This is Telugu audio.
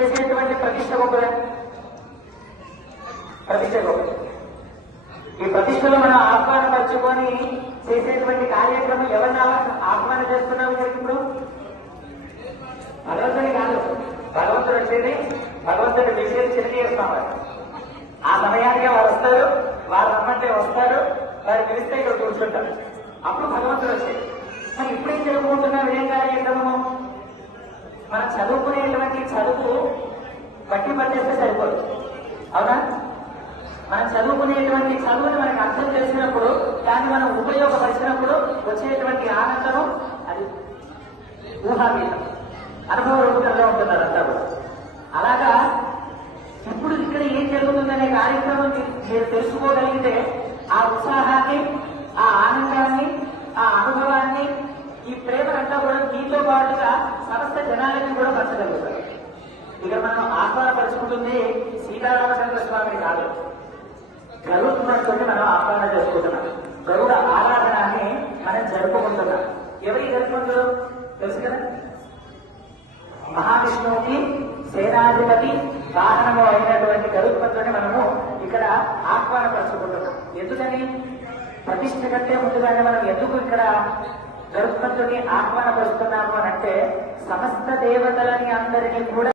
చేసేటువంటి ప్రతిష్ట గొప్పదా ప్రతిష్ట గొప్పది ఈ ప్రతిష్టలో మనం ఆహ్వానపరచుకొని చేసేటువంటి కార్యక్రమం ఎవరిని ఆహ్వానం చేస్తున్నాం ఇప్పుడు? భగవంతుని కాదు. భగవంతుడు వచ్చేది భగవంతుడు విషయం చిరంజీవిస్తాం వారు ఆ సమయానికి వారు వస్తారు వారు రమ్మంటే వస్తారు వారు పిలిస్తే ఇక్కడ కూర్చుంటారు. అప్పుడు భగవంతుడు వచ్చేది. మరి ఇప్పుడేం జరుగుతుంటున్నాం ఏం కార్యక్రమము? మనం చదువుకునేటువంటి చదువు బట్టి పట్టేస్తే సరిపోదు. అవునా? మనం చదువుకునేటువంటి చదువుని మనకు అర్థం చేసినప్పుడు దాన్ని మనం ఉపయోగపరిచినప్పుడు వచ్చేటువంటి ఆనందము అది ఊహామీతం అనుభవ రూపంగా ఉంటున్నారు అంతా కూడా అలాగా ఇప్పుడు ఇక్కడ ఏం జరుగుతుందనే కార్యక్రమం మీరు తెలుసుకోగలిగితే ఆ ఉత్సాహాన్ని ఆ ఆనందాన్ని ఆ అనుభవాన్ని ఈ ప్రేమ అంతా కూడా మీతో పాటుగా సమస్త జనాలకి కూడా పంచగలుగుతారు. ఇక మనం ఆహ్వానపరుచుకుంటుంది సీతారామచంద్ర స్వామిని కాదు. గరుత్మంతో మనం ఆహ్వానం చేసుకుంటున్నాం. గరుడ ఆరాధనాన్ని మనం జరుపుకుంటున్నాం. ఎవరి జరుపుకుంటారు? తెలుసు కదా? మహావిష్ణువుకి సేనాధిపతి వాహనము అయినటువంటి గరుత్మంతుని మనము ఇక్కడ ఆహ్వానపరచుకుంటున్నాం. ఎందుకని? ప్రతిష్ట కంటే ముందుగానే మనం ఎందుకు ఇక్కడ గరుత్మంతుని ఆహ్వానపరుస్తున్నాము అని అంటే సమస్త దేవతలని అందరినీ కూడా